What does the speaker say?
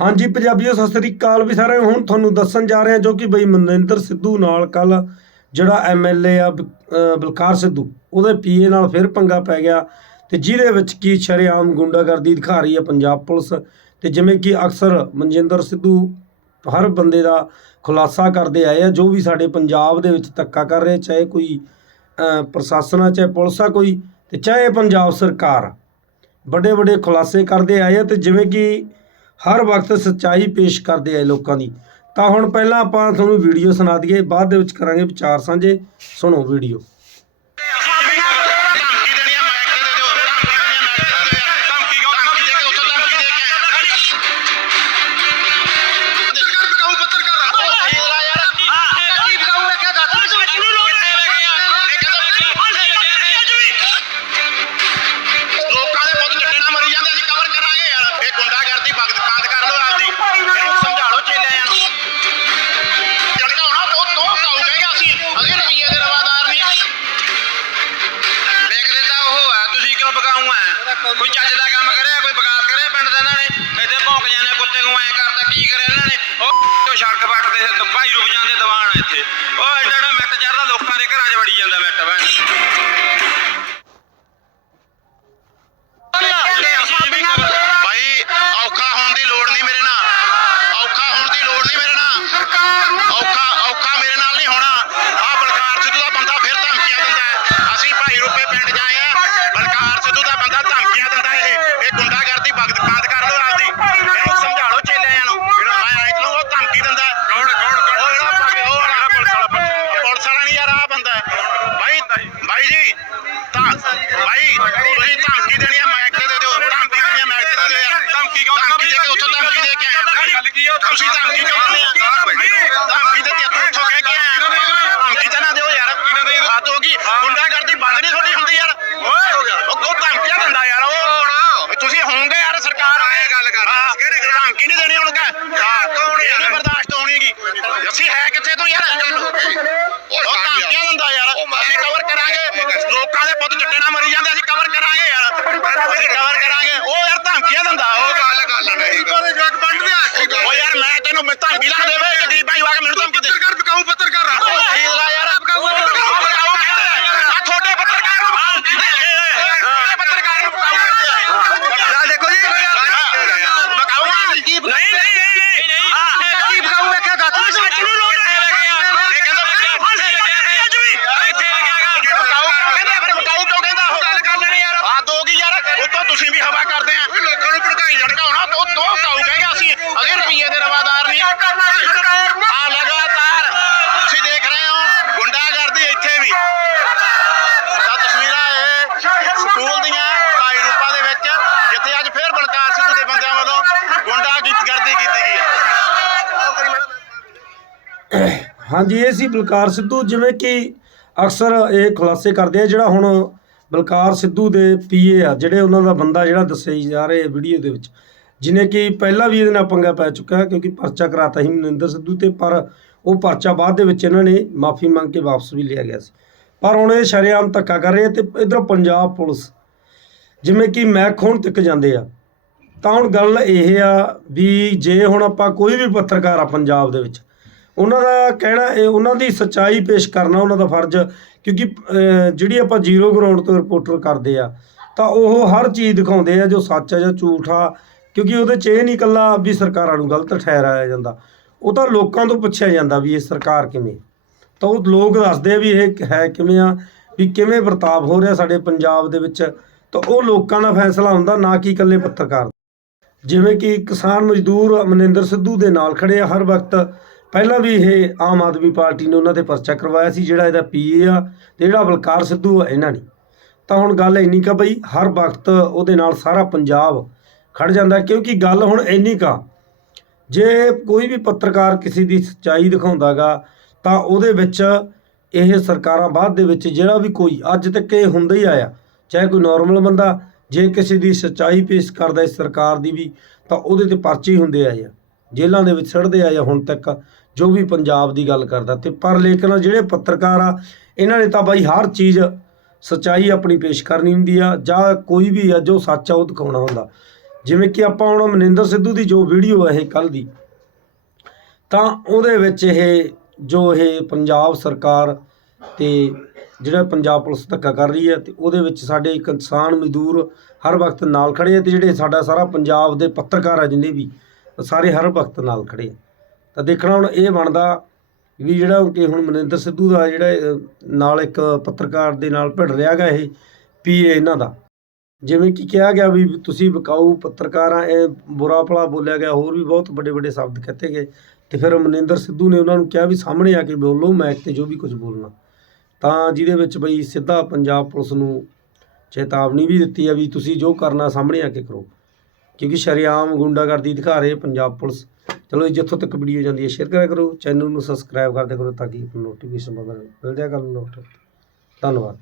ਹਾਂਜੀ ਪੰਜਾਬੀਓ, ਸਤਿ ਸ੍ਰੀ ਅਕਾਲ ਵੀ ਸਾਰੇ ਹੁਣ ਤੁਹਾਨੂੰ ਦੱਸਣ ਜਾ ਰਹੇ ਹਾਂ ਜੋ ਕਿ ਬਈ ਮਨਿੰਦਰ ਸਿੱਧੂ ਨਾਲ ਕੱਲ ਜਿਹੜਾ ਐਮਐਲਏ ਆ ਬ- ਬਲਕਾਰ ਸਿੱਧੂ, ਉਹਦੇ ਪੀਏ ਨਾਲ ਫਿਰ ਪੰਗਾ ਪੈ ਗਿਆ ਤੇ ਜਿਹਦੇ ਵਿੱਚ ਕੀ ਸ਼ਰੇਆਮ ਗੁੰਡਾਗਰਦੀ ਦਿਖਾ ਰਹੀ ਹੈ ਪੰਜਾਬ ਪੁਲਿਸ ਤੇ ਜਿਵੇਂ ਕਿ ਅਕਸਰ ਮਨਜਿੰਦਰ ਸਿੱਧੂ ਹਰ ਬੰਦੇ ਦਾ ਖੁਲਾਸਾ ਕਰਦੇ ਆਏ ਆ, ਜੋ ਵੀ ਸਾਡੇ ਪੰਜਾਬ ਦੇ ਵਿੱਚ ਧੱਕਾ ਕਰ ਰਹੇ, ਚਾਹੇ ਕੋਈ ਪ੍ਰਸ਼ਾਸਨ ਆ, ਚਾਹੇ ਪੁਲਿਸ ਆ ਕੋਈ ਤੇ ਚਾਹੇ ਪੰਜਾਬ ਸਰਕਾਰ ਵੱਡੇ ਵੱਡੇ ਖੁਲਾਸੇ ਕਰਦੇ ਆਏ ਆ ਤੇ ਜਿਵੇਂ ਕਿ ਹਰ ਵਕਤ ਸੱਚਾਈ ਪੇਸ਼ ਕਰਦੇ ਆਏ ਲੋਕਾਂ ਦੀ। ਤਾਂ ਹੁਣ ਪਹਿਲਾਂ ਆਪਾਂ ਤੁਹਾਨੂੰ ਵੀਡੀਓ ਸੁਣਾ ਦਈਏ, ਬਾਅਦ ਦੇ ਵਿੱਚ ਕਰਾਂਗੇ ਵਿਚਾਰ ਸਾਂਝੇ। ਸੁਣੋ ਵੀਡੀਓ। ਕੀ ਕਰਿਆ ਇਹਨਾਂ ਨੇ? ਉਹ ਤੋਂ ਸੜਕ ਭਾਈ ਰੁਕ ਜਾਂਦੇ ਦੀਵਾਨ ਇੱਥੇ। ਕੀ ਤੁਸੀਂ ਧਮਕੀ ਕਿਉਂ ਦਿੰਦੇ ਆ ਧਮਕੀ ਦਿੱਤੀ ਤੂੰ ਉੱਥੋਂ ਕਹਿ ਕੇ ਆਇਆ ਧਮਕੀ ਤਾਂ ਨਾ ਦਿਓ ਯਾਰ। ਹੱਦ ਹੋ ਗਈ। ਗੁੰਡਾਗਰਦੀ ਬੰਦ ਨਹੀਂ ਤੁਹਾਡੀ ਹੁੰਦੀ ਯਾਰ। ਉਹ ਉਹ ਧਮਕੀਆਂ ਦਿੰਦਾ ਯਾਰ। ਉਹ ਤੁਸੀਂ ਹੋਵੋਗੇ ਯਾਰ ਸਰਕਾਰ ਆਏ। ਗੱਲ ਕਰ ਧਮਕੀ ਨਹੀਂ ਦੇਣੀ ਹੁਣ ਕਹ। ਕੌਣ ਯਾਰ? ਬਰਦਾਸ਼ਤ ਹੋਣੀ ਹੈਗੀ ਅਸੀਂ ਹੈ ਕਿੱਥੇ ਤੂੰ ਯਾਰ? ਉਹ ਧਮਕੀਆਂ ਦਿੰਦਾ ਯਾਰ। ਅਸੀਂ ਕਵਰ ਕਰਾਂਗੇ। ਲੋਕਾਂ ਦੇ ਪੁੱਤ ਜੱਟੇ ਨਾਲ ਮਰੀ ਜਾਂਦੇ ਅਸੀਂ ਕਵਰ ਕਰਾਂਗੇ ਯਾਰ ਅਸੀਂ ਕਵਰ ਕਰਾਂਗੇ ਉਹ ਯਾਰ ਧਮਕੀਆਂ ਦਿੰਦਾ ਉਹ ਗੱਲ ਕਰ ਨਹੀਂ ਕੋਲੇ ਜੱਗ ਬੰਦ ਦੇ ਉਹ ਯਾਰ ਮੈਂ ਤੈਨੂੰ ਮੈਂ ਧਮਕੀ ਲਾ ਦੇਵੇ ਕਿ ਗਰੀਬ ਭਾਈ ਆ ਕੇ ਮੈਨੂੰ ਧਮਕੀ ਦੇ ਪੱਤਰਕਾਰ ਬਕਾਊ ਪੱਤਰਕਾਰ ਆ ਠੀਕ ਲਾ ਯਾਰ ਬਕਾਊ ਬਕਾਊ ਕਹਿੰਦੇ ਆ ਆਹ ਤੁਹਾਡੇ ਪੱਤਰਕਾਰ ਨੂੰ ਬਕਾਊ ਕਹਿੰਦੇ ਆ ਪੱਤਰਕਾਰ ਨੂੰ ਬਕਾਊ ਕਹਿੰਦੇ ਆ ਦੇਖੋ ਜੀ ਬਕਾਊ ਕੀ ਨਹੀਂ ਨਹੀਂ ਨਹੀਂ ਨਹੀਂ ਹਾਂ ਕੀ ਬਕਾਊ ਹੈ ਕਿਆ ਗੱਲ ਨਹੀਂ ਸੱਚ ਨੂੰ ਲੋੜ ਹੈ ਇਹ ਕਹਿੰਦਾ ਫਾਂਸੀ ਲੱਗਿਆ ਅੱਜ ਵੀ ਇੱਥੇ ਲੱਗਿਆਗਾ ਬਕਾਊ ਕਿਉਂ ਕਹਿੰਦਾ ਫਿਰ ਬਕਾਊ ਕਿਉਂ ਕਹਿੰਦਾ ਉਹ ਗੱਲ ਕਰ ਲੈਣੀ ਯਾਰ ਆ ਦੋਗੀ ਯਾਰ ਉਤੋਂ ਤੁਸੀਂ ਵੀ ਹਵਾ ਕਰਦੇ ਆ ਲੋਕਾਂ ਨੂੰ ਭੜਕਾਈ ਝਟਕਾਉਣਾ ਤੋਂ ਤੋਂ ਕਾਊ ਕਹੇਗਾ ਅਸੀਂ ਅਗੇ ਰੁਪਈਏ ਦੇ ਰਵਾਦਾਰ ਨਹੀਂ ਆ ਲਗਾਤਾਰ ਤੁਸੀਂ ਦੇਖ ਰਹੇ ਹੋ ਗੁੰਡਾਗਰਦੀ ਇੱਥੇ ਵੀ ਤਾਂ ਤਸਵੀਰਾਂ ਇਹ ਸਕੂਲ ਦੀਆਂ ਭਾਈ ਰੂਪਾ ਦੇ ਵਿੱਚ ਜਿੱਥੇ ਅੱਜ ਫੇਰ ਬਲਕਾਰ ਸਿੱਧੂ ਦੇ ਬੰਦਿਆਂ ਵੱਲੋਂ ਗੁੰਡਾਗਰਦੀ ਕੀਤੀ ਗਈ ਹੈ ਹਾਂਜੀ, ਇਹ ਸੀ ਬਲਕਾਰ ਸਿੱਧੂ, ਜਿਵੇਂ ਕਿ ਅਕਸਰ ਇਹ ਖੁਲਾਸੇ ਕਰਦੇ ਆ, ਜਿਹੜਾ ਹੁਣ ਬਲਕਾਰ ਸਿੱਧੂ ਦੇ ਪੀਏ ਆ, ਜਿਹੜੇ ਉਹਨਾਂ ਦਾ ਬੰਦਾ ਜਿਹੜਾ ਦੱਸਿਆ ਜਾ ਰਿਹਾ ਵੀਡੀਓ ਦੇ ਵਿੱਚ, ਜਿਨੇ ਕਿ ਪਹਿਲਾਂ ਵੀ ਇਹਦੇ ਨਾਲ ਪੰਗਾ ਪੈ ਚੁੱਕਾ ਕਿਉਂਕਿ ਪਰਚਾ ਕਰਾਤਾ ਸੀ ਮਨਿੰਦਰ ਸਿੱਧੂ ਤੇ, ਪਰ ਉਹ ਪਰਚਾ ਬਾਅਦ ਦੇ ਵਿੱਚ ਇਹਨਾਂ ਨੇ ਮਾਫੀ ਮੰਗ ਕੇ ਵਾਪਸ ਵੀ ਲਿਆ ਗਿਆ ਸੀ। ਪਰ ਹੁਣ ਇਹ ਸ਼ਰੇਆਮ ਧੱਕਾ ਕਰ ਰਹੇ ਆ ਤੇ ਇਧਰ ਪੰਜਾਬ ਪੁਲਿਸ, ਜਿਵੇਂ ਕਿ ਮੈਂ ਖੋਣ ਤੱਕ ਜਾਂਦੇ ਆ। ਤਾਂ ਹੁਣ ਗੱਲ ਇਹ ਆ ਵੀ ਜੇ ਹੁਣ ਆਪਾਂ ਕੋਈ ਵੀ ਪੱਤਰਕਾਰ ਆ ਪੰਜਾਬ ਦੇ ਵਿੱਚ ਉਹਨਾਂ ਦਾ ਕਹਿਣਾ ਇਹ, ਉਹਨਾਂ ਦੀ ਸੱਚਾਈ ਪੇਸ਼ ਕਰਨਾ ਉਹਨਾਂ ਦਾ ਫਰਜ਼, ਕਿਉਂਕਿ ਜਿਹੜੀ ਆਪਾਂ ਜ਼ੀਰੋ ਗਰਾਊਂਡ ਤੋਂ ਰਿਪੋਰਟਰ ਕਰਦੇ ਆ, ਤਾਂ ਉਹ ਹਰ ਚੀਜ਼ ਦਿਖਾਉਂਦੇ ਆ ਜੋ ਸੱਚ ਆ ਜਾਂ ਝੂਠ ਆ, ਕਿਉਂਕਿ ਉਹਦੇ 'ਚ ਇਹ ਨਹੀਂ ਇਕੱਲਾ ਵੀ ਸਰਕਾਰਾਂ ਨੂੰ ਗਲਤ ਠਹਿਰਾਇਆ ਜਾਂਦਾ। ਉਹ ਤਾਂ ਲੋਕਾਂ ਤੋਂ ਪੁੱਛਿਆ ਜਾਂਦਾ ਵੀ ਇਹ ਸਰਕਾਰ ਕਿਵੇਂ? ਤਾਂ ਉਹ ਲੋਕ ਦੱਸਦੇ ਆ ਵੀ ਇਹ ਹੈ ਕਿਵੇਂ ਆ, ਵੀ ਕਿਵੇਂ ਵਰਤਾਵ ਹੋ ਰਿਹਾ ਸਾਡੇ ਪੰਜਾਬ ਦੇ ਵਿੱਚ, ਤਾਂ ਉਹ ਲੋਕਾਂ ਦਾ ਫੈਸਲਾ ਹੁੰਦਾ ਨਾ ਕਿ ਇਕੱਲੇ ਪੱਤਰਕਾਰ ਜਿਵੇਂ ਕਿ ਕਿਸਾਨ ਮਜ਼ਦੂਰ ਮਨਿੰਦਰ ਸਿੱਧੂ ਦੇ ਨਾਲ ਖੜੇ ਆ ਹਰ ਵਕਤ ਪਹਿਲਾਂ ਵੀ ਇਹ ਆਮ ਆਦਮੀ ਪਾਰਟੀ ਨੇ ਉਹਨਾਂ ਤੇ ਪਰਚਾ ਕਰਵਾਇਆ ਸੀ, ਜਿਹੜਾ ਇਹਦਾ ਪੀਏ ਆ ਤੇ ਜਿਹੜਾ ਬਲਕਾਰ ਸਿੱਧੂ ਆ, ਇਹਨਾਂ ਨੇ। ਤਾਂ ਹੁਣ ਗੱਲ ਇੰਨੀ ਕਾ ਬਈ, ਹਰ ਵਕਤ ਉਹਦੇ ਨਾਲ ਸਾਰਾ ਪੰਜਾਬ ਖੜ ਜਾਂਦਾ, ਕਿਉਂਕਿ ਗੱਲ ਹੁਣ ਇੰਨੀ ਕਾ ਜੇ ਕੋਈ ਵੀ ਪੱਤਰਕਾਰ ਕਿਸੇ ਦੀ ਸੱਚਾਈ ਦਿਖਾਉਂਦਾਗਾ, ਤਾਂ ਉਹਦੇ ਵਿੱਚ ਇਹ ਸਰਕਾਰਾਂ ਬਾਅਦ ਦੇ ਵਿੱਚ ਜਿਹੜਾ ਵੀ ਕੋਈ ਅੱਜ ਤੱਕ ਇਹ ਹੁੰਦਾ ਹੀ ਆਇਆ, ਚਾਹੇ ਕੋਈ ਨਾਰਮਲ ਬੰਦਾ, ਜੇ ਕਿਸੇ ਦੀ ਸੱਚਾਈ ਪੇਸ਼ ਕਰਦਾ ਇਸ ਸਰਕਾਰ ਦੀ ਵੀ, ਤਾਂ ਉਹਦੇ ਤੇ ਪਰਚੇ ਹੀ ਹੁੰਦੇ ਆਏ ਆ। ਜੇਲ੍ਹਾਂ ਦੇ ਵਿੱਚ ਸੜਦੇ ਆਏ ਆ ਹੁਣ ਤੱਕ ਜੋ ਵੀ ਪੰਜਾਬ ਦੀ ਗੱਲ ਕਰਦਾ ਤੇ ਪਰ ਲੇਕਿਨ ਜਿਹੜੇ ਪੱਤਰਕਾਰ ਆ, ਇਹਨਾਂ ਨੇ ਤਾਂ ਬਾਈ ਹਰ ਚੀਜ਼ ਸੱਚਾਈ ਆਪਣੀ ਪੇਸ਼ ਕਰਨੀ ਹੁੰਦੀ ਆ ਜਾਂ ਕੋਈ ਵੀ ਆ ਜੋ ਸੱਚ ਆ ਉਹ ਦਿਖਾਉਣਾ ਹੁੰਦਾ। ਜਿਵੇਂ ਕਿ ਆਪਾਂ ਹੁਣ ਮਨਿੰਦਰ ਸਿੱਧੂ ਦੀ ਜੋ ਵੀਡੀਓ ਹੈ ਇਹ ਕੱਲ ਦੀ, ਤਾਂ ਉਹਦੇ ਵਿੱਚ ਇਹ ਜੋ ਇਹ ਪੰਜਾਬ ਸਰਕਾਰ ਤੇ ਜਿਹੜਾ ਪੰਜਾਬ ਪੁਲਿਸ ਧੱਕਾ ਕਰ ਰਹੀ ਹੈ ਤੇ ਉਹਦੇ ਵਿੱਚ ਸਾਡੇ ਕਿਸਾਨ ਮਜ਼ਦੂਰ ਹਰ ਵਕਤ ਨਾਲ ਖੜੇ ਆ ਤੇ ਜਿਹੜੇ ਸਾਡਾ ਸਾਰਾ ਪੰਜਾਬ ਦੇ ਪੱਤਰਕਾਰ ਆ ਜਿੰਨੇ ਵੀ ਸਾਰੇ ਹਰ ਵਕਤ ਨਾਲ ਖੜੇ ਆ। ਤਾਂ ਦੇਖਣਾ ਹੁਣ ਇਹ ਬਣਦਾ ਵੀ ਜਿਹੜਾ ਕਿ ਹੁਣ ਮਨਿੰਦਰ ਸਿੱਧੂ ਦਾ ਜਿਹੜਾ ਨਾਲ ਇੱਕ ਪੱਤਰਕਾਰ ਦੇ ਨਾਲ ਭਿੜ ਰਿਹਾ ਗਾ ਇਹ, ਪੀਏ ਇਹਨਾਂ ਦਾ। ਜਿਵੇਂ ਕਿ ਕਿਹਾ ਗਿਆ ਵੀ ਤੁਸੀਂ ਵਿਕਾਊ ਪੱਤਰਕਾਰਾਂ, ਇਹ ਬੁਰਾ ਭਲਾ ਬੋਲਿਆ ਗਿਆ, ਹੋਰ ਵੀ ਬਹੁਤ ਵੱਡੇ ਵੱਡੇ ਸ਼ਬਦ ਕਹਤੇ ਗਏ। ਤੇ ਫਿਰ ਮਨਿੰਦਰ ਸਿੱਧੂ ਨੇ ਉਹਨਾਂ ਨੂੰ ਕਿਹਾ ਵੀ ਸਾਹਮਣੇ ਆ ਕੇ ਬੋਲੋ ਮੈਕ ਤੇ ਜੋ ਵੀ ਕੁਝ ਬੋਲਣਾ। ਤਾਂ ਜਿਹਦੇ ਵਿੱਚ ਬਈ ਸਿੱਧਾ ਪੰਜਾਬ ਪੁਲਿਸ ਨੂੰ ਚੇਤਾਵਨੀ ਵੀ ਦਿੱਤੀ ਆ ਵੀ ਤੁਸੀਂ ਜੋ ਕਰਨਾ ਸਾਹਮਣੇ ਆ ਕੇ ਕਰੋ। ਕਿਉਂਕਿ ਸ਼ਰੇਆਮ ਗੁੰਡਾਗਰਦੀ ਦਿਖਾ ਰਹੇ ਪੰਜਾਬ ਪੁਲਿਸ। ਚਲੋ ਜੀ, ਜਿੱਥੋਂ ਤੱਕ ਵੀਡੀਓ ਜਾਂਦੀ ਹੈ ਸ਼ੇਅਰ ਕਰਿਆ ਕਰੋ ਚੈਨਲ ਨੂੰ ਸਬਸਕ੍ਰਾਈਬ ਕਰਦੇ ਕਰੋ ਤਾਂ ਕਿ ਨੋਟੀਫਿਕੇਸ਼ਨ ਵਗੈਰਾ ਮਿਲ ਜਾਇਆ ਕਰਨ ਧੰਨਵਾਦ।